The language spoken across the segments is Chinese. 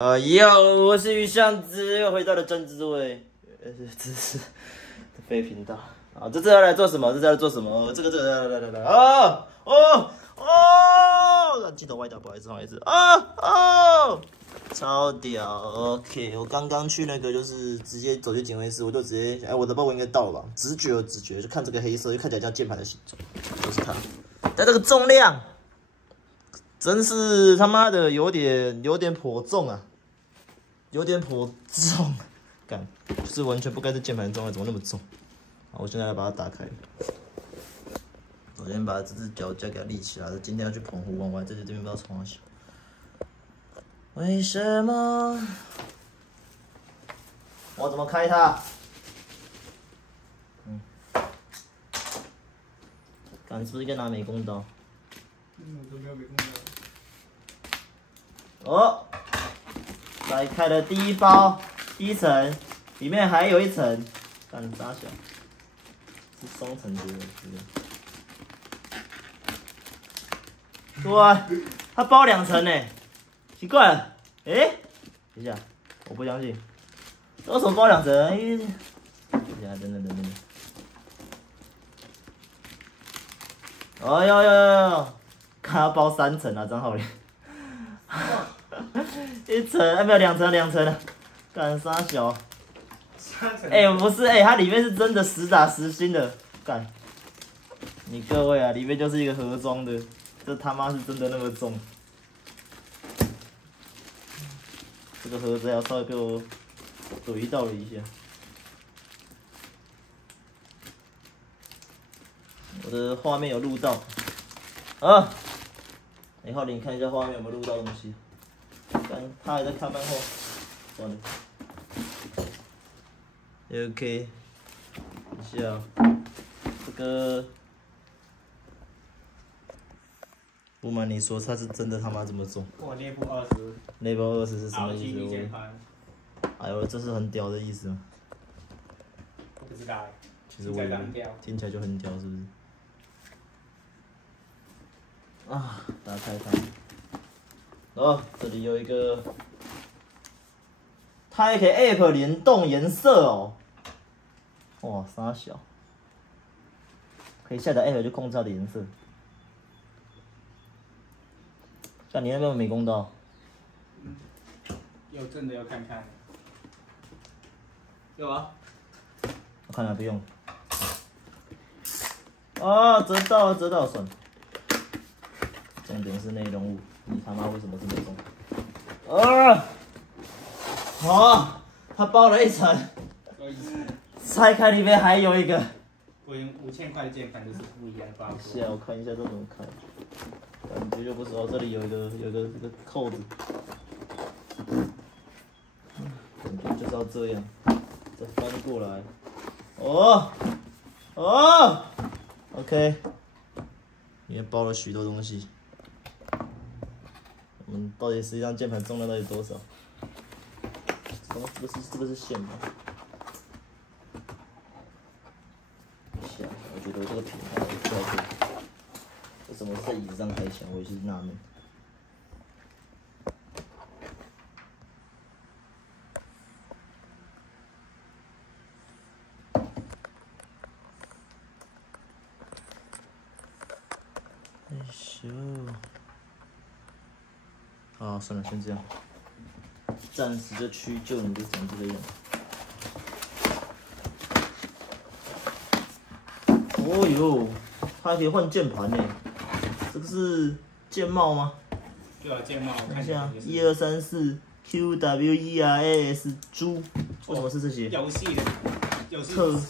哟，我是鱼巷子，又回到了真滋味，这是非频道啊！这次要来做什么？这次要来做什么？来镜头歪掉，不好意思，不好意思超屌 ！OK， 我刚刚去那个就是直接走去警卫室，我就直接我的包围应该到了吧？直觉，就看这个黑色，就看起来像键盘的形状，就是它。但这个重量真是他妈的有点颇重啊！有点颇重，干，就是完全不该是键盘重量，怎么那么重？好，我现在来把它打开。我先把这只脚架给它立起来。今天要去澎湖玩，我这边不知道冲哪小。为什么？我怎么开它？干，是不是应该拿美工刀？我都没有美工刀。哦。来开了第一包，第一层，里面还有一层，干啥小？是双层的，哇，它包2层呢，奇怪了，等一下，我不相信，为什么包2层？等一下，等，哎呦，看它包3层啊，张浩林。1层，没有2层了，干啥小？3层。不是，它里面是真的实打实心的，干。你各位啊，里面就是一个盒装的，这他妈是真的那么重。这个盒子要稍微给我怼到了一下。我的画面有录到。啊！浩林，看一下画面有没有录到东西。他还在看漫画，算了。OK， 等一下，这个不瞒你说，它是真的他妈这么重。哇，内部20。内部20是什么意思？哎呦，这是很屌的意思吗？我不知道。其实我也听起来就很屌，是不是？啊，打开它。哦，这里有一个，它还可以 App 联动颜色哦。哇，傻小，可以下载 App 就控制它的颜色。像你那边有美工刀？有真的要看看。有啊。我看来不用。啊，折到了，算了。重点是内容物。你他妈为什么这么重？好，它包了1层，拆开里面还有一个。我用5000块的键盘都是不一样的包装。是啊，我看一下这怎么开。感觉就不是哦，这里有一个扣子，感觉就是要这样，再翻过来。OK， 里面包了许多东西。我们到底实际上键盘重量到底多少？这个是线吗？我觉得我这个品牌不太对。为什么在椅子上开枪？我也是纳闷。啊，算了，先这样。暂时就屈就你就长这个样。哦呦，它还可以换键盘呢。这个是键帽吗？对啊，键帽。看一下，1234 QWERAS 猪，为什么是这些？游戏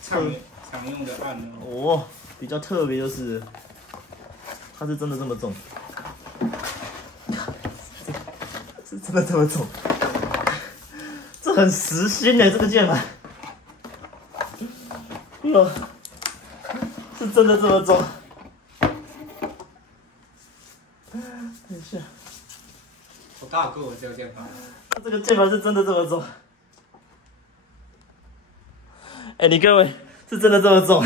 常用的按钮。哦，比较特别就是，它是真的这么重。是真的这么重，这很实心的这个键盘，是真的这么重。等一下，我刚好跟我这个键盘。这个键盘是真的这么重。你各位是真的这么重，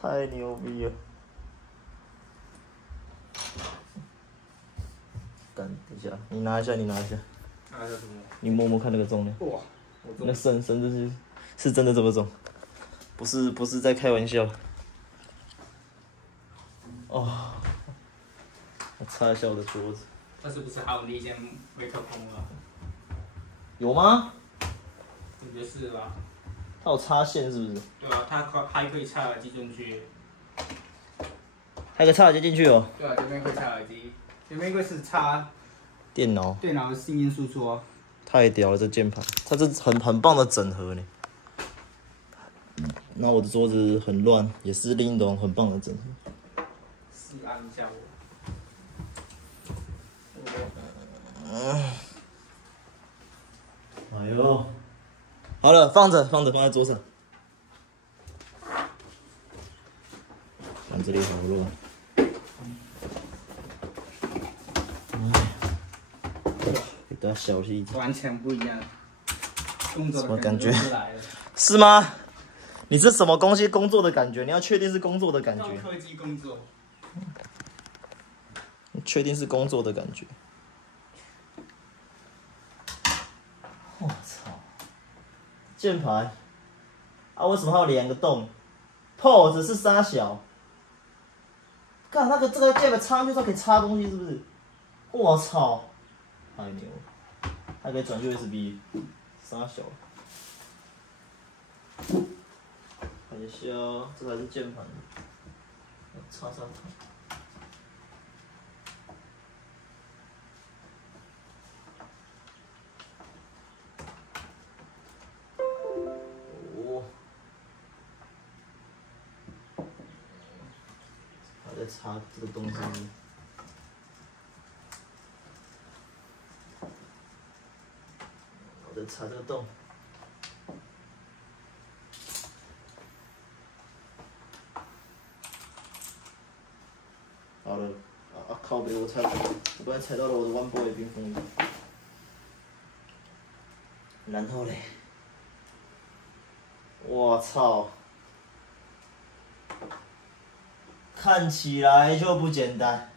太牛逼了！干，等一下，你拿一下，你拿一下，拿的什么？你摸摸看那个重量。哇，我那绳子是真的这么重，不是在开玩笑。哦，我擦一下我的桌子。这是不是还有那件麦克风啊？有吗？我觉得是吧？它有插线是不是？对啊，它还可以插耳机进去。还有个插耳机进去哦。对啊，这边可以插耳机，这边会是插电脑的声音输出哦。太屌了，这键盘，它这很棒的整合呢。那我的桌子很乱，也是另一种很棒的整合。试按一下我。哎呦，好了，放在桌上。看这里好乱。给大家小心一点。完全不一样，工作的感觉出来了。是吗？你是什么东西工作的感觉？你要确定是工作的感觉。科技工作。确定是工作的感觉。我操！键盘啊，为什么还有2个洞 ？POS 是三小。看那个这个键盘插上去之后可以插东西，是不是？我操！太牛了，还可以转 USB， 三小。看一下哦，这还是键盘。插。在插这个东西，我在插这个洞。好了，靠北，我刚才踩到了我的 One Boy 冰封椅。然后嘞，我操！看起来就不简单。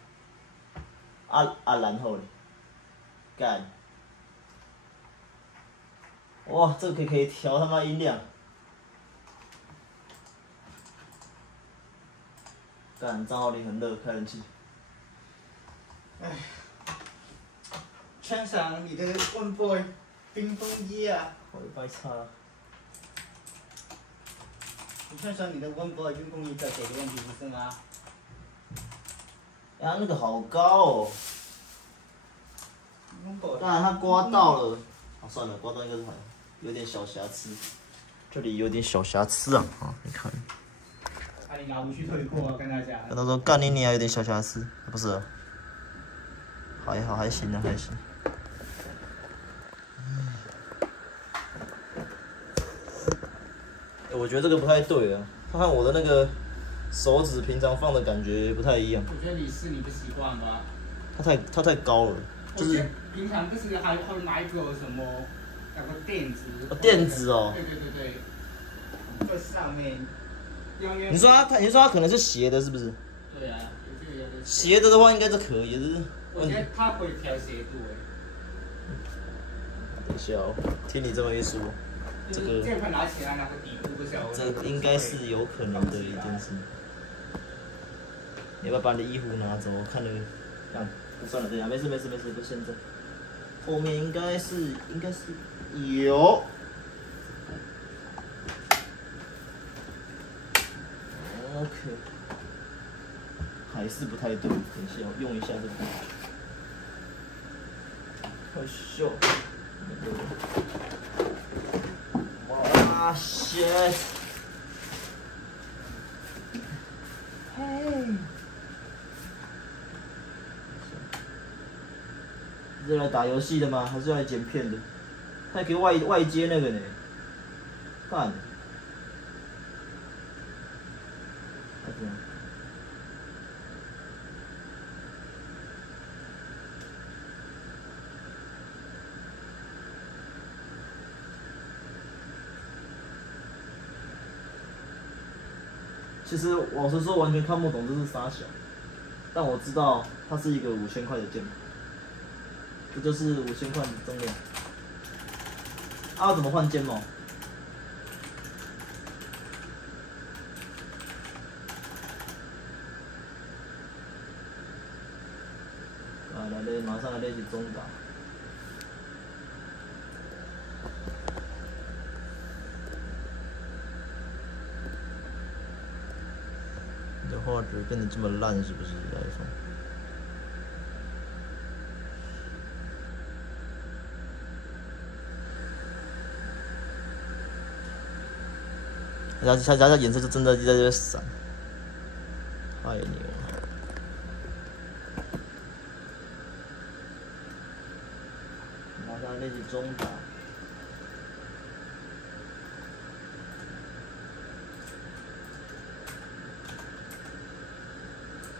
然后嘞，干！哇，这个可以调他妈音量。干，张浩林很热，开冷气。哎，穿上你的 One Boy 冰风衣啊！我的白叉。你穿上你的 One Boy 冰风衣，再解决问题不是吗？呀，那个好高哦！当然它刮到了，算了，刮到应该是还有点小瑕疵，这里有点小瑕疵啊，你看。啊，你拿不去退货啊，跟他讲。跟他说干你有点小瑕疵，不是、啊？还好，还行的，还行。我觉得这个不太对啊，看看我的那个手指平常放的感觉不太一样。我觉得你是你的习惯吧。它太高了，就是。平常不是还会买个什么那个垫子？垫子哦。对，在上面。你说它可能是斜的，是不是？对啊，斜的话应该是可以，就是。我觉得它会调斜度哎。等一下哦，听你这么一说。这个键盘拿起来那个底部不是有？这应该是有可能的一件事。你要不要把你的衣服拿走？我看了，算了，等一下，没事，不现在。后面应该是有。OK， 还是不太对，等一下我用一下这个。快秀。哇 shit！ 嘿，是来打游戏的吗？还是来剪片的？他还给外接那个呢，干！其实老实说，完全看不懂这是啥小，但我知道它是一个5000块的键盘。这就是5000块的重量。啊，怎么换肩毛？来练，马上来练习中打。你的画质变得这么烂，是不是 iPhone？ 它颜色就真的在这闪，太牛了！马上练习中打。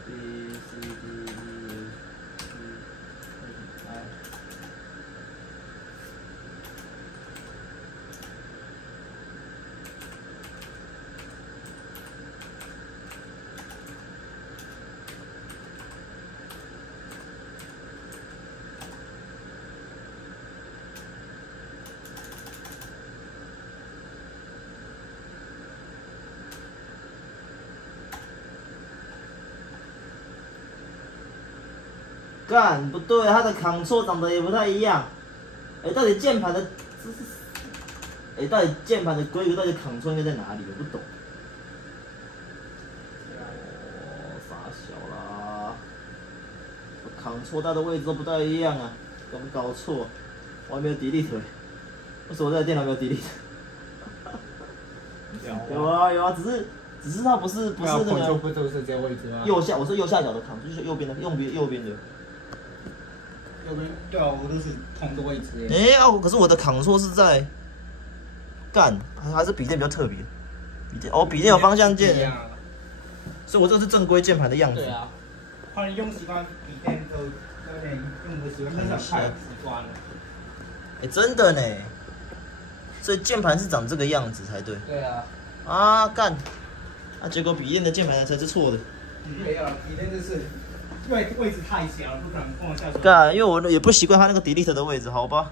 B C D E F G I。干不对，它的 Ctrl 长得也不太一样。到底键盘的到底键盘的规格到底 Ctrl 应该在哪里？我不懂。傻小啦，Ctrl 它的位置都不太一样啊，有没有搞错？我还没有 delete 为什么我在电脑没有 delete？ 有啊，只是它不是那个。不都是这位置吗？右下，我说右下角的 Ctrl 就是右边的，右边的。右边对啊，我都是同个位置。可是我的Ctrl是在干，还是笔电比较特别。笔电有方向键，所以我这是正规键盘的样子。对啊，可能用习惯笔电都有点用不习惯，真的太习惯了。真的呢，所以键盘是长这个样子才对。对啊。啊干，结果笔电的键盘才是错的。没有，笔电就是位置太小了，不可能放下去。干，因为我也不习惯它那个 delete 的位置，好吧。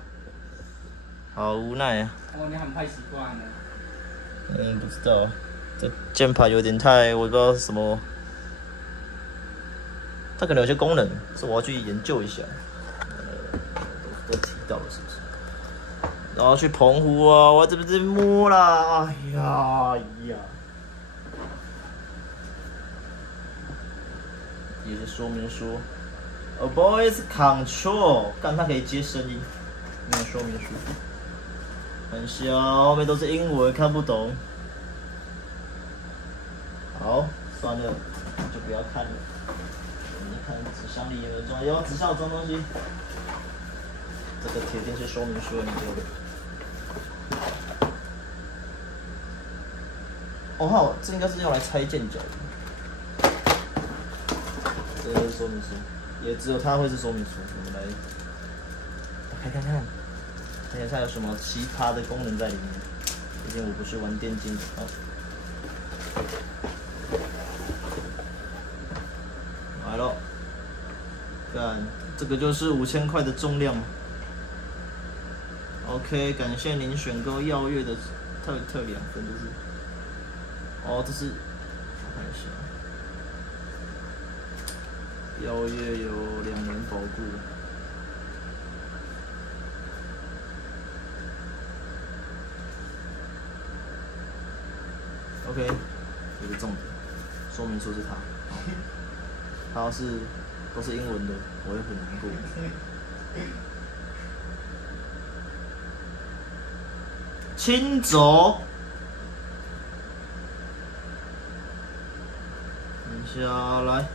好无奈啊。你很快习惯了。不知道，这键盘有点太，我不知道什么，它可能有些功能是我要去研究一下。都提到了是不是？然后去澎湖啊，我这不是摸啦，哎呀。也是说明书 ，Avoid Control， 干它可以接声音，没有说明书。很小，后面都是英文，看不懂。好，算了，就不要看了。我们看纸箱里有没有装，纸箱有装东西。这个铁定是说明书，你丢的。好，这应该是用来拆键脚的。这个是说明书，也只有它会是说明书。我们来打开看看。看一下有什么奇葩的功能在里面。毕竟我不是玩电竞的。来咯，干，这个就是5000块的重量。OK， 感谢您选购耀月的特2分，就是。这是我看一下，耀月有2年保固。OK， 有个重点，说明书是它，它都是英文的，我会很难过。轻走，等下来，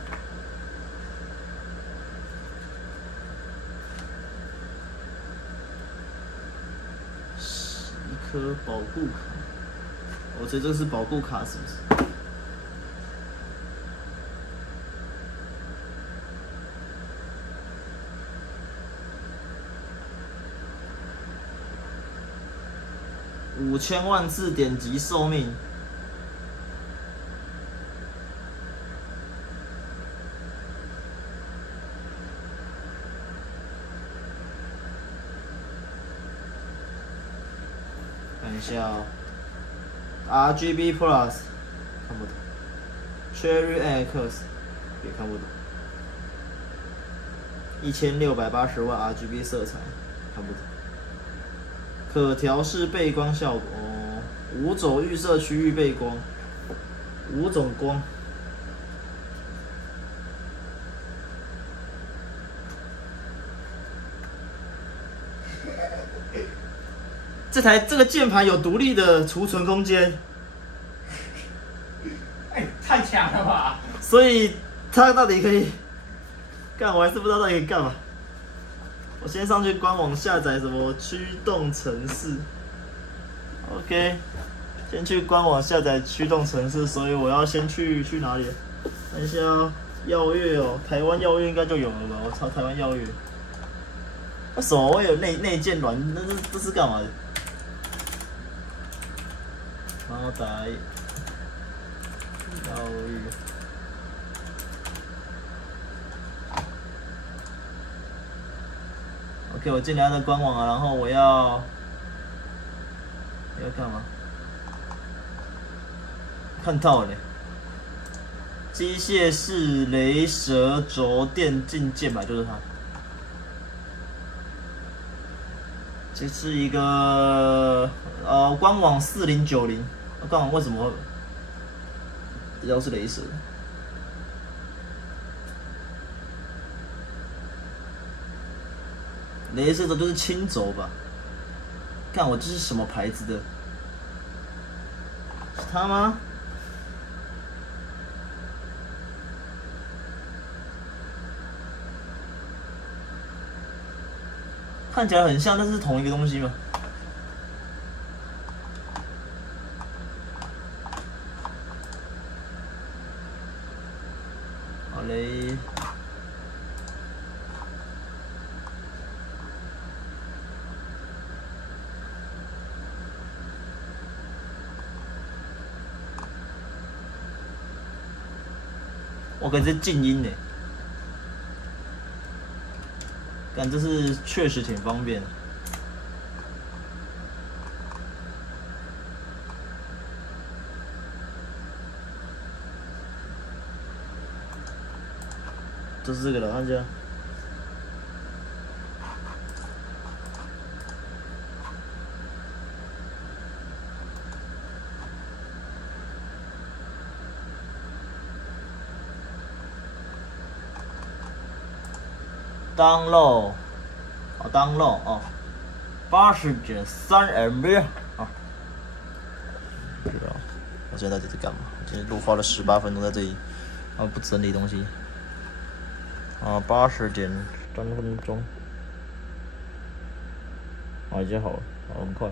一颗保护卡。我觉得这是保护卡，是不是？5000万次点击寿命。看一下哦 ，RGB Plus 看不懂 ，Cherry X 也看不懂，1680万 RGB 色彩看不懂，可调式背光效果哦，5种预设区域背光，5种光。这个键盘有独立的储存空间，哎，太强了吧！所以它到底可以干，我还是不知道到底可以干嘛。我先上去官网下载什么驱动程式 ，OK， 先去官网下载驱动程式，所以我要先去哪里？看一下耀月哦，台湾耀月应该就有了吧？我操，台湾耀月，为什么会有内建软？这是干嘛的？然后打耀月。OK， 我进来它的官网了，然后我要干嘛？看到了，机械式雷蛇轴电竞键盘就是它。这是一个官网4090，官网为什么要是雷蛇？雷蛇轴就是轻轴吧？看我这是什么牌子的？是它吗？看起来很像，但是同一个东西吗？好嘞。我可是静音呢，但这是确实挺方便的。就是这个了，看一下。download， 哦 download 哦，80.3 MB 啊。不知道我现在在这干嘛？我今天录花了18分钟在这里，不整理东西。80.3分钟，已经好了，很快。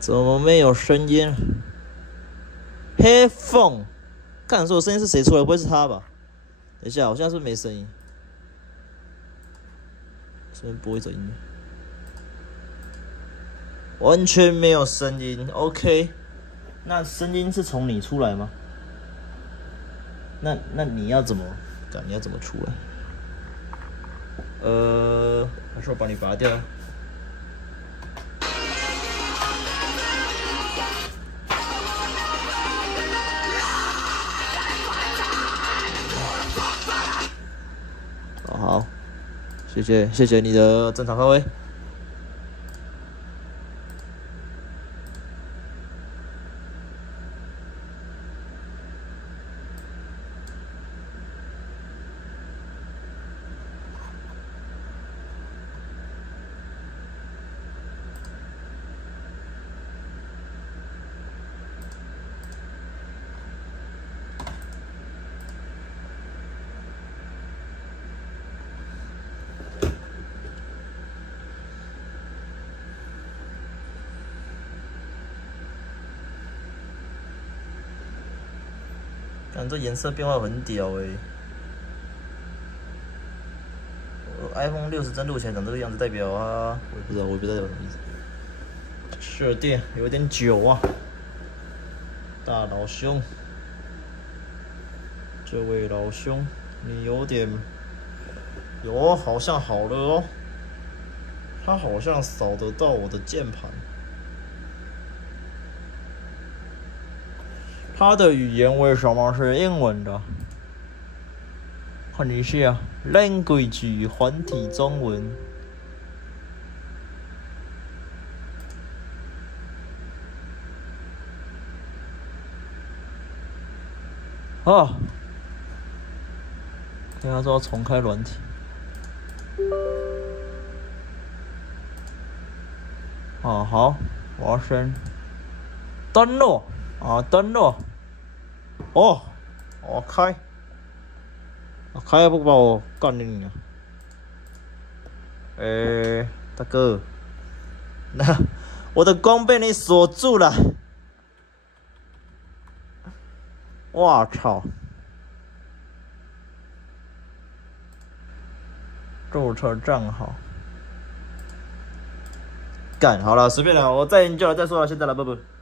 怎么没有声音 ？Headphone， 看说我声音是谁出来？不会是他吧？等一下，我现在是不是没声音？这边播一首音乐，完全没有声音。OK， 那声音是从你出来吗？那你要怎么？你要怎么出来？还是我把你拔掉？好，谢谢你的正常发挥。看这颜色变化很屌iPhone 60帧录起来长这个样子，代表啊，我也不知道，代表什么意思。设定有点久啊，大老兄，这位老兄，你有点好像好了哦，他好像扫得到我的键盘。他的语言为什么是英文的？看一下 ，language 繁体中文。啊，跟他说要重开软体。啊，好，我要先登录啊，登录。哦，我开，开了不把我干你啊！大哥，那我的光被你锁住了。哇操！注册账号。干好了，随便了，我再研究了再说了，现在了，拜拜。